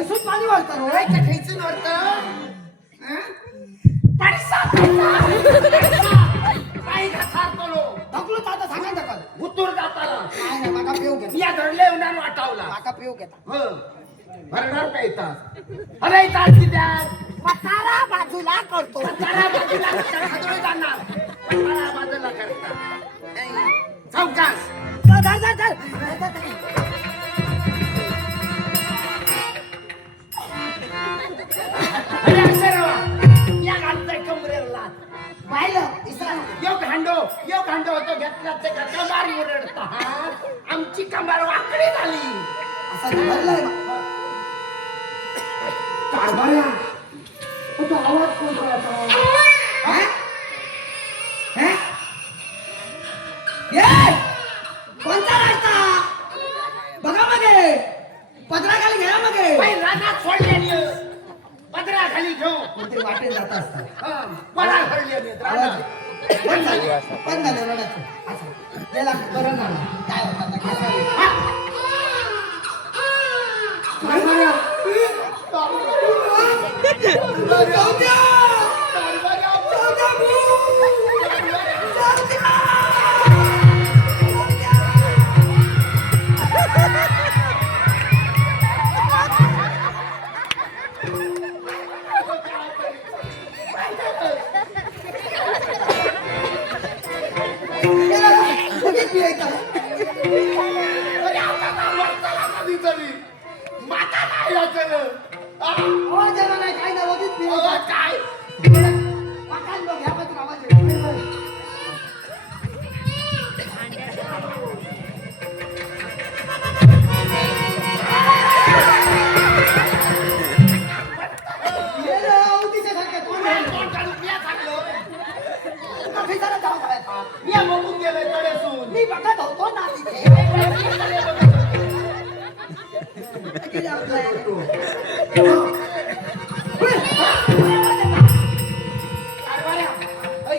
हयसून पाणी वाळतं रो त्या ठेचून वाटतं ढकलू आता सांगा ढकल उतूर जाताला नाही नाही माका पिऊ घेत या धरले उन्हान वाटावला माका पिऊ घेता हो भरणार का येतात अरे येतात की त्यात पतारा बाजूला करतो तारा बाजूला हातोडे जाणार तारा बाजूला करता चौकास अरे असे रवा या घालतोय कमरेला पाहिलं इसरा यो भांडो होतो घेतला ते का कमार मुरडता आमची कमार वाकडी झाली असं भरलंय कारभाऱ्या तो आवाज कोण करायचा कोणता रस्ता बघा मागे पदरा खाली घ्या मागे रानात सोडलेली पदरा खाली घेऊ कोणतरी वाटेल जात असतात पडा सोडलेली रानात बंद झालं रडायचं असं गेला बरं झालं काय होतं मी बघत होतो ना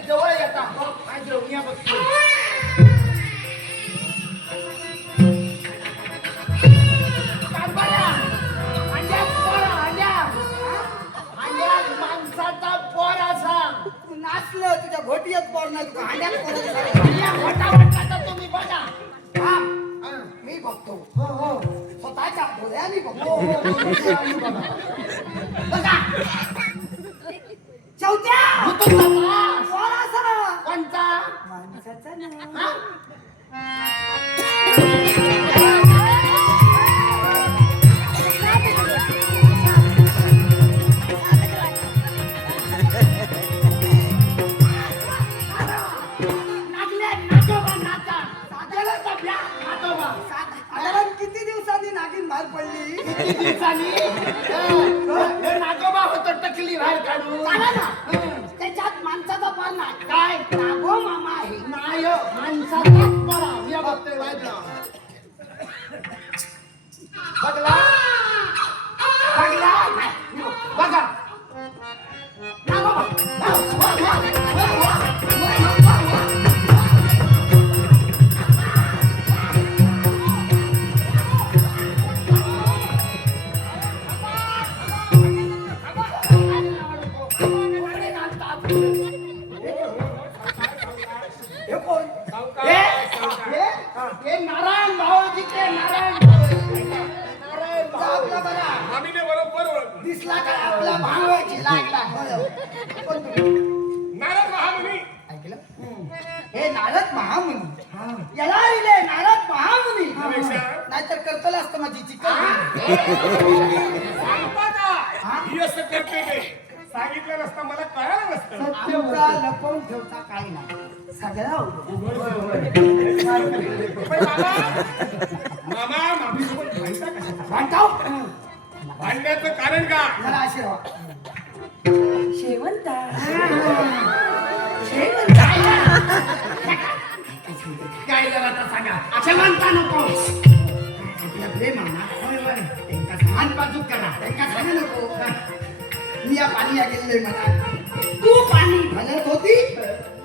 जवळ येता बघतो माणसाचा पोर असा नाचलं तुझ्या घोटीत पोर नाही तुझ्या हांड्यात घोटा तुम्ही बघा मी बघतो हो हो स्वतःच्या डोळ्याने बघतो बघा चौथ्या पोर असा कोणता माणसाचा ना किती दिवसांनी नागिन बाहेर पडली किती दिवसांनी नागोबा होतो टकली बाहेर काढून त्याच्यात माणसाचा पार नाही काय नागो मामा आहे नाही माणसाचा बरा मी बघतोय वाजला बघला बघा हे नारायण भाऊजी ते नारायण आपला बरा आम्ही बरोबर ओळखलं. दिसला काय आपला भावाची लागला नारद महामुनी ऐकलं हे नारद महामुनी याला लिहिले नारद महामुनी नाहीतर करतलं असतं माझी चिकन सांगता का ही असं करते ते सांगितलं नसतं मला कळालं नसतं. सत्यचा लपवून ठेवता काही नाही सगळा पण मामा मामीसोबत भांडता कशाला? वाटाव भांडण्याचं कारण का जरा आशीर्वाद शेवंता काय जरा आता सांगा असं म्हणता नको आपल्या प्रेमाना त्यांका समान बाजू करा त्यांका सांगू नको मी या पाणी गेले म्हणा तू पाणी भरत होती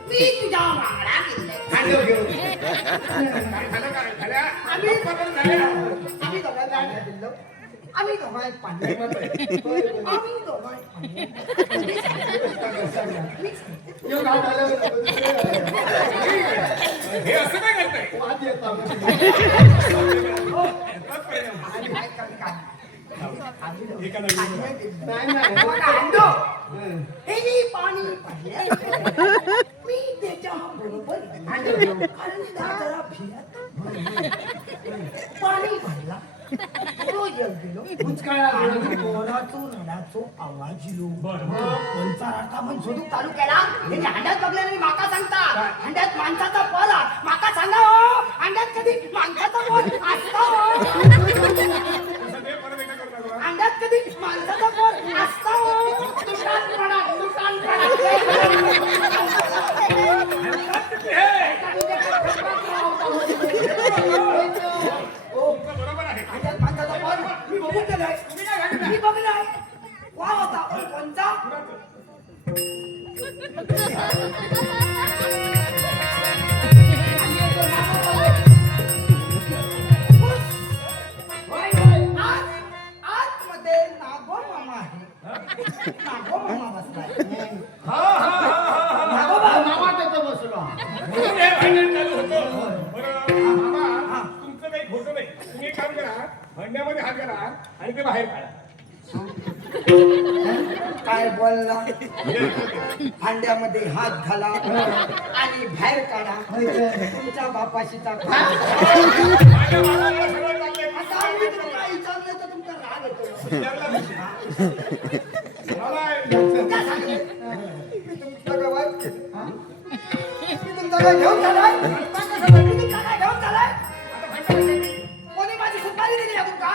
मी तुझ्या वांगडा गेले खांडव घेऊन काय झालं काय झालं आम्ही बरोबर झालं. आम्ही दोघांना दिलं आम्ही दोघांत पाणी आम्ही दोघांत पाणी यो गाव झाल्यावर हे असं काय करताय वाद येतो आणि काय कमी काय एका नवीन नाही नाही हे पाणी पाहिलं मी त्याच्या बरोबर कारण जरा फिरत पाणी भरला तो जग गेलो कोणाचो रडाचो आवाज येलो कोणचा रडता पण सोडून चालू केला त्याने हंड्यात बघल्याने माका सांगता हंड्यात माणसाचा पर माका सांगा हो हंड्यात कधी माणसाचा पर असता हो सगळे परत एका करू लागला अंड्यात कधी माणसाचा पोर असता हो तुटानपणा तुमचं बरोबर आहे अंड्यात माणसाचा पोर मी बघून गेलोय मी बघलोय वा होता कोणचा आतमध्ये नागो मामा आहे नागो मामा बसलाय मामा त्याचं बसलो म्हणून हे भांडण चालू होतं बरं मामा तुमचं काही खोटं नाही तुम्ही एक काम करा भांड्यामध्ये हात घाला आणि ते बाहेर काढा काय बोलला भांड्यामध्ये हात घाला आणि बाहेर काढा तुमच्या बापाशीचा माझ्या बाबाला सगळं चाललंय. आता आम्ही तुम्हाला विचारलं तर तुमचा राग येतो विचारला मी. मला काय सांगले? मी तुमचं गावात मी तुमचा काय घेऊन चालाय मी तुमचा काय घेऊन चालाय आता भांड्यामध्ये मी कोणी माझी सुपारी दिली आहे तुमका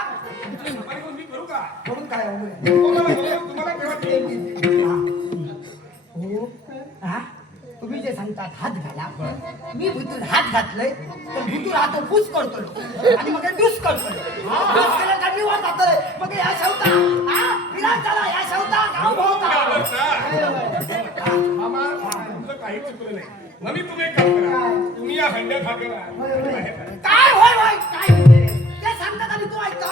सफारी कोण मी करू का म्हणून काय हो तुम्हाला केव्हा देईन? हो हा तुम्ही जे सांगतात हात घाला मी भुतून हात घातलंय तर भुतून हात फूस करतोय आणि मग डूस करतोय डूस केलं का मी वर जातोय मग या शेवता हा विराट झाला या शेवता गाव भावता मामा तुमचं काहीच चुकलं नाही मग मी तुम्ही एक काम करा तुम्ही या भांड्यात हात घाला बाहेर काढा. काय होय होय काय होय? ते सांगतात आणि तू ऐकतो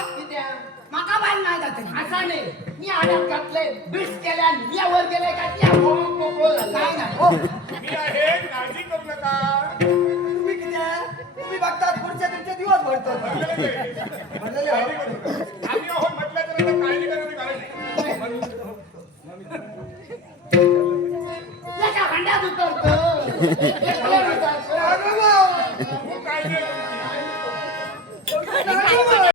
माका बाहेर नाही जाते असा नाही मी आड्यात घातले बिस केल्या मी वर गेले का त्या मोकळं झालं काय नाही हो मी आहे काळजी करू नका तुम्ही किती आहे? तुम्ही बघतात पुढच्या तुमचे दिवस भरतो म्हणलेले काळजी हो. करू नका. आम्ही आहोत म्हटलं तर आता काळजी करायची गरज नाही म्हणून- एका भांड्यात उतरतो एकट्यावर उतरतो. अरे वा. खूप काळजी आहे तुमची. अरे वा.